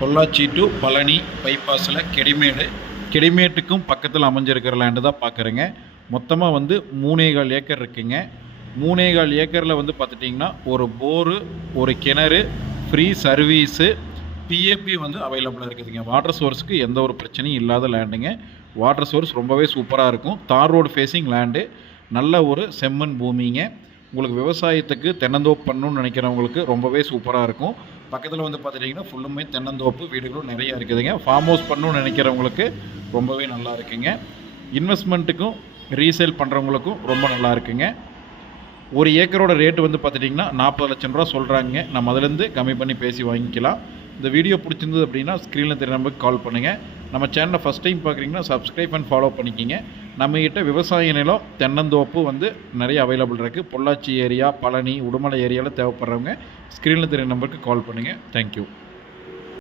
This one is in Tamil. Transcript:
பொள்ளாச்சி டு பழனி பைபாஸில் கெடிமேட்டுக்கும் பக்கத்தில் அமைஞ்சிருக்கிற லேண்டு தான் பார்க்குறேங்க. மொத்தமாக வந்து 3.25 ஏக்கர் இருக்குங்க. 3.25 ஏக்கரில் வந்து பார்த்துட்டிங்கன்னா ஒரு போரு, ஒரு கிணறு, ஃப்ரீ சர்வீஸு, பிஏபி வந்து அவைலபிளாக இருக்குதுங்க. வாட்டர் சோர்ஸுக்கு எந்த ஒரு பிரச்சனையும் இல்லாத லேண்டுங்க. வாட்டர் சோர்ஸ் ரொம்பவே சூப்பராக இருக்கும். தார் ரோடு ஃபேஸிங் லேண்டு, நல்ல ஒரு செம்மண் பூமிங்க. உங்களுக்கு விவசாயத்துக்கு தென்னந்தோப்பு பண்ணணும்னு நினைக்கிறவங்களுக்கு ரொம்பவே சூப்பராக இருக்கும். பக்கத்தில் வந்து பார்த்துட்டிங்கன்னா ஃபுல்லுமே தென்னந்தோப்பு வீடுகளும் நிறையா இருக்குதுங்க. ஃபார்ம் ஹவுஸ் பண்ணணும்னு நினைக்கிறவங்களுக்கு ரொம்பவே நல்லா இருக்குங்க. இன்வெஸ்ட்மெண்ட்டுக்கும் ரீசேல் பண்ணுறவங்களுக்கும் ரொம்ப நல்லா இருக்குங்க. ஒரு ஏக்கரோட ரேட்டு வந்து பார்த்துட்டிங்கன்னா 40 லட்சம் ரூபா சொல்கிறாங்க. நம்ம அதிலேருந்து கம்மி பண்ணி பேசி வாங்கிக்கலாம். இந்த வீடியோ பிடிச்சிருந்தது அப்படின்னா ஸ்க்ரீனில் தெரிய நம்பருக்கு கால் பண்ணுங்கள். நம்ம சேனலை ஃபஸ்ட் டைம் பார்க்குறீங்கன்னா சப்ஸ்கிரைப் அண்ட் ஃபாலோ பண்ணிக்கிங்க. நம்மகிட்ட விவசாய நிலம், தென்னந்தோப்பு வந்து நிறைய அவைலபிள் இருக்குது. பொள்ளாச்சி ஏரியா, பழனி, உடுமலை ஏரியாவில் தேவைப்படுறவங்க ஸ்க்ரீனில் தெரிய நம்பருக்கு கால் பண்ணுங்கள். தேங்க்யூ.